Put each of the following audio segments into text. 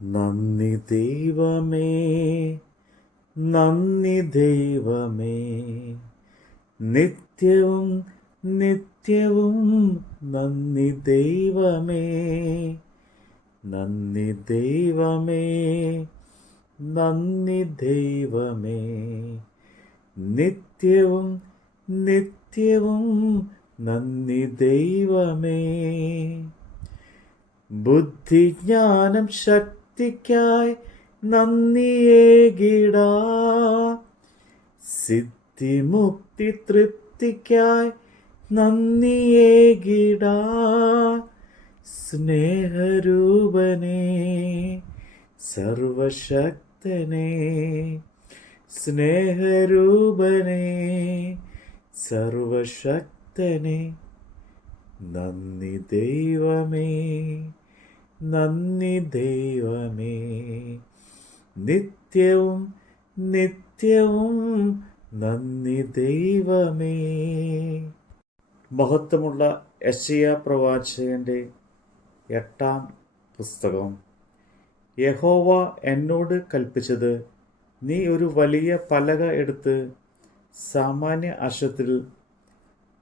നന്ദി ദൈവമേ, നന്ദി ദൈവമേ, നിത്യവും നിത്യവും നന്ദി ദൈവമേ, നന്ദി ദൈവമേ, നന്ദി ദൈവമേ, നിത്യവും നിത്യവും നന്ദി ദൈവമേ. ബുദ്ധിജ്ഞാനം ശക്തിക്കായി നന്ദിയേകിടാ, സിദ്ധിമുക്തി തൃപ്തിക്കായി നന്ദിയേകിടാ. സ്നേഹരൂപനേ സർവശക്തനേ, സ്നേഹരൂപനേ സർവശക്തനേ, നന്ദി ദൈവമേ, നന്ദി ദൈവമേ, നിത്യവും നിത്യവും നന്ദി ദൈവമേ. മഹത്വമുള്ള യെശയ്യാ പ്രവാചകന്റെ 8-ാം പുസ്തകം. യഹോവ എന്നോട് കൽപ്പിച്ചത്, നീ ഒരു വലിയ പലക എടുത്ത് സാമാന്യ അക്ഷരത്തിൽ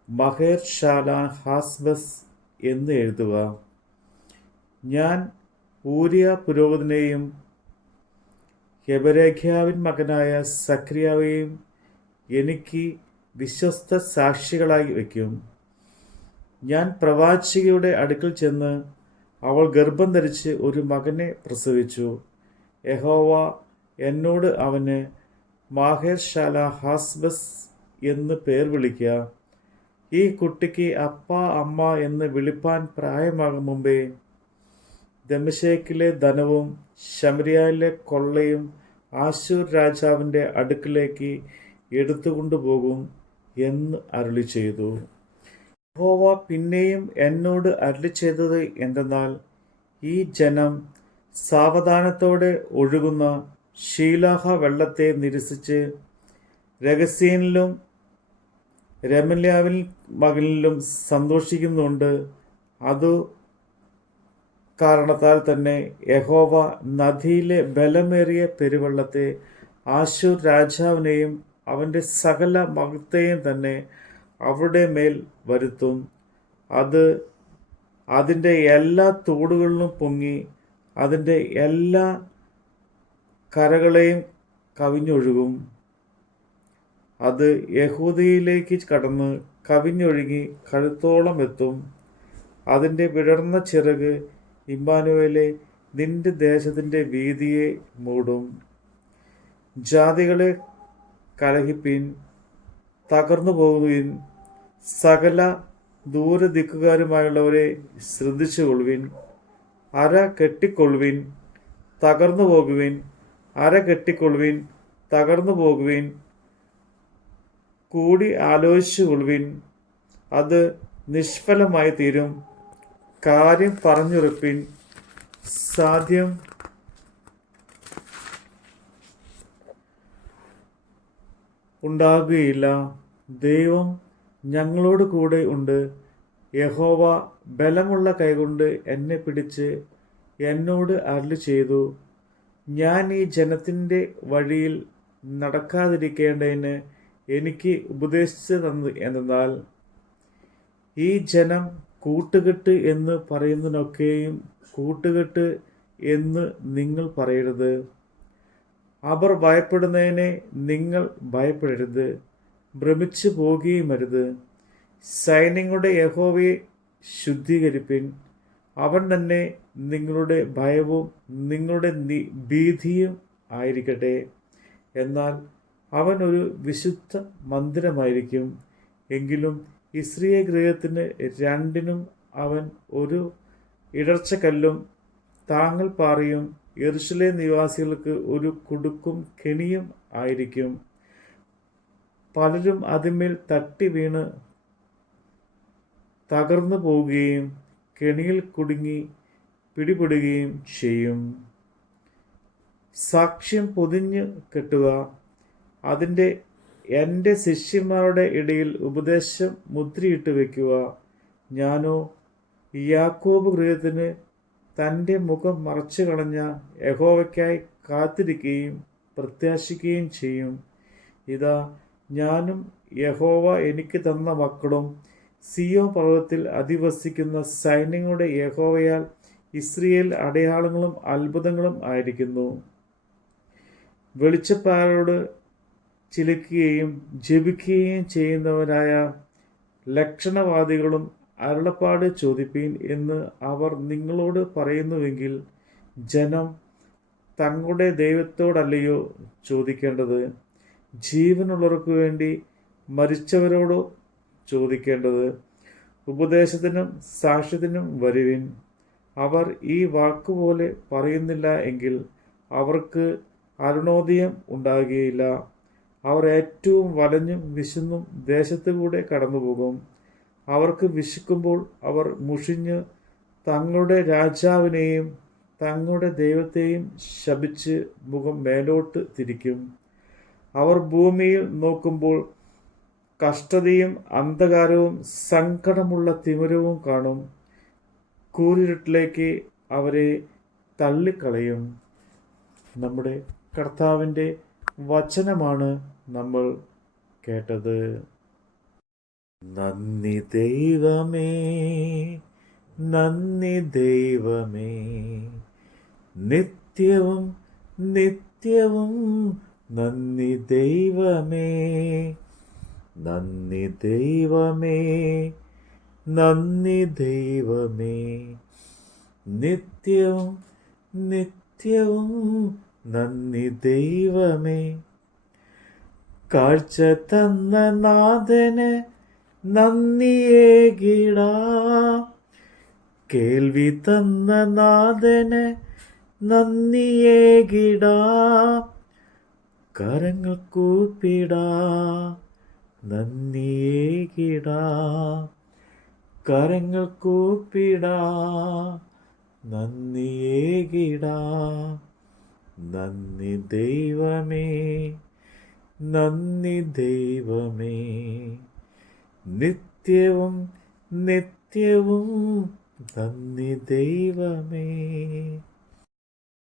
മഹേർ ഷാലാൻ ഹാസ്ബസ് എന്ന് എഴുതുക. ഞാൻ ഊരിയ പുരോഹിതനെയും ഹെബരേഖ്യാവിൻ മകനായ സക്രിയാവെയും എനിക്ക് വിശ്വസ്ത സാക്ഷികളായി വയ്ക്കും. ഞാൻ പ്രവാചികയുടെ അടുക്കൽ ചെന്ന്, അവൾ ഗർഭം ധരിച്ച് ഒരു മകനെ പ്രസവിച്ചു. യഹോവ എന്നോട് അവന് മാഹേർ ഷാല ഹാസ്ബസ് എന്ന് പേർ വിളിക്കുക. ഈ കുട്ടിക്ക് അപ്പ അമ്മ എന്ന് വിളിപ്പാൻ പ്രായമാകും മുമ്പേ ദമശ്കേക്കിലെ ധനവും ശമരിയയിലെ കൊള്ളയും ആശൂർ രാജാവിൻ്റെ അടുക്കിലേക്ക് എടുത്തുകൊണ്ടുപോകും എന്ന് അരുളി ചെയ്തു. യഹോവ പിന്നെയും എന്നോട് അരുളി ചെയ്തത് എന്തെന്നാൽ, ഈ ജനം സാവധാനത്തോടെ ഒഴുകുന്ന ഷീലാഹ വെള്ളത്തെ നിരസിച്ച് രഹസ്യനിലും രമല്യാവിൻ മകനിലും സന്തോഷിക്കുന്നുണ്ട്. അതു കാരണത്താൽ തന്നെ യഹോവ നദിയിലെ ബലമേറിയ പെരുവെള്ളത്തെ ആശൂർ രാജാവിനെയും അവൻ്റെ സകല മഹത്തെയും തന്നെ അവരുടെ മേൽ വരുത്തും. അത് അതിൻ്റെ എല്ലാ തോടുകളിലും പൊങ്ങി അതിൻ്റെ എല്ലാ കരകളെയും കവിഞ്ഞൊഴുകും. അത് യഹൂദയിലേക്ക് കടന്ന് കവിഞ്ഞൊഴുകി കഴുത്തോളം എത്തും. അതിൻ്റെ വിടർന്ന ചിറക് ഇമ്മാനുവേലെ നിന്റെ ദേശത്തിൻ്റെ വീതിയെ മൂടും. ജാതികളെ കലഹിപ്പിൻ, തകർന്നു പോകുവിൻ. സകല ദൂരദിക്കുകാരുമായുള്ളവരെ ശ്രദ്ധിച്ചുകൊള്ളുവിൻ. അര കെട്ടിക്കൊള്ളുവിൻ, തകർന്നു പോകുവിൻ. അര കെട്ടിക്കൊള്ളുവിൻ, തകർന്നു പോകുവിൻ. കൂടി ആലോചിച്ചുകൊള്ളുവിൻ, അത് നിഷ്ഫലമായി തീരും. കാര്യം പറഞ്ഞുറപ്പിൻ, സാധ്യം ഉണ്ടാകുകയില്ല. ദൈവം ഞങ്ങളോട് കൂടെ ഉണ്ട്. യഹോവ ബലമുള്ള കൈകൊണ്ട് എന്നെ പിടിച്ച് എന്നോട് അരുളി ചെയ്തു, ഞാൻ ഈ ജനത്തിൻ്റെ വഴിയിൽ നടക്കാതിരിക്കേണ്ടതിന് എനിക്ക് ഉപദേശിച്ചു തന്നു എന്നാൽ, ഈ ജനം കൂട്ടുകെട്ട് എന്ന് പറയുന്നതിനൊക്കെയും കൂട്ടുകെട്ട് എന്ന് നിങ്ങൾ പറയരുത്. അവർ ഭയപ്പെടുന്നതിനെ നിങ്ങൾ ഭയപ്പെടരുത്, ഭ്രമിച്ചു പോകുകയുമരുത്. സൈന്യങ്ങളുടെ യഹോവയെ ശുദ്ധീകരിപ്പിൻ. അവൻ തന്നെ നിങ്ങളുടെ ഭയവും നിങ്ങളുടെ ഭീതിയും ആയിരിക്കട്ടെ. എന്നാൽ അവൻ ഒരു വിശുദ്ധ മന്ദിരമായിരിക്കും. എങ്കിലും ഇസ്രായേൽ ഗൃഹത്തിന് രണ്ടിനും അവൻ ഒരു ഇടർച്ചക്കല്ലും താങ്ങൽ പാറയും യെരൂശലേം നിവാസികൾക്ക് ഒരു കുടുക്കും കെണിയും ആയിരിക്കും. പലരും അതിന്മേൽ തട്ടി വീണ് തകർന്നു പോവുകയും കെണിയിൽ കുടുങ്ങി പിടിപെടുകയും ചെയ്യും. സാക്ഷ്യം പൊതിഞ്ഞ് കെട്ടുക. അതിൻ്റെ എൻ്റെ ശിഷ്യന്മാരുടെ ഇടയിൽ ഉപദേശം മുദ്രയിട്ട് വയ്ക്കുക. ഞാനോ യാക്കോബ് ഗൃഹത്തിന് തൻ്റെ മുഖം മറച്ചു കളഞ്ഞ യഹോവയ്ക്കായി കാത്തിരിക്കുകയും പ്രത്യാശിക്കുകയും ചെയ്യും. ഇതാ, ഞാനും യഹോവ എനിക്ക് തന്ന മക്കളും സിയോൻ പർവ്വതത്തിൽ അധിവസിക്കുന്ന സൈന്യങ്ങളുടെ യഹോവയാൽ ഇസ്രായേൽ അടയാളങ്ങളും അത്ഭുതങ്ങളും ആയിരിക്കുന്നു. വെളിച്ചപ്പാരോട് ചിലിക്കുകയും ജപിക്കുകയും ചെയ്യുന്നവരായ ലക്ഷണവാദികളും അരുളപ്പാട് ചോദിപ്പീൻ എന്ന് അവർ നിങ്ങളോട് പറയുന്നുവെങ്കിൽ ജനം തങ്ങളുടെ ദൈവത്തോടല്ലയോ ചോദിക്കേണ്ടത്? ജീവനുള്ളവർക്ക് വേണ്ടി മരിച്ചവരോടോ ചോദിക്കേണ്ടത്? ഉപദേശത്തിനും സാക്ഷ്യത്തിനും വരുവിൻ. അവർ ഈ വാക്കുപോലെ പറയുന്നില്ല എങ്കിൽ അവർക്ക് അരുണോദയം ഉണ്ടാകുകയില്ല. അവർ ഏറ്റവും വലഞ്ഞും വിശന്നും ദേശത്തുകൂടെ കടന്നുപോകും. അവർക്ക് വിശക്കുമ്പോൾ അവർ മുഷിഞ്ഞ് തങ്ങളുടെ രാജാവിനെയും തങ്ങളുടെ ദൈവത്തെയും ശപിച്ച് മുഖം മേലോട്ട് തിരിക്കും. അവർ ഭൂമിയിൽ നോക്കുമ്പോൾ കഷ്ടതയും അന്ധകാരവും സങ്കടമുള്ള തിമിരവും കാണും. കൂരിരുട്ടിലേക്ക് അവരെ തള്ളിക്കളയും. നമ്മുടെ കർത്താവിൻ്റെ വചനമാണ് നമ്മൾ കേട്ടത്. നന്ദി ദൈവമേ, നന്ദി ദൈവമേ, നിത്യവും നിത്യവും നന്ദി ദൈവമേ, നന്ദി ദൈവമേ, നന്ദി ദൈവമേ, നിത്യവും നിത്യവും നന്ദി ദൈവമേ. കാഴ്ച തന്ന നാഥന് നന്ദിയേകിടാം, കേൾവി തന്ന നാഥന് നന്ദിയേകിടാം, കരങ്ങൾ കൂപ്പിടാം നന്ദിയേകിടാം, കരങ്ങൾ കൂപ്പിടാം നന്ദിയേകിടാം. നന്ദി ദൈവമേ, നന്ദി ദൈവമേ, നിത്യവും നിത്യവും നന്ദി ദൈവമേ.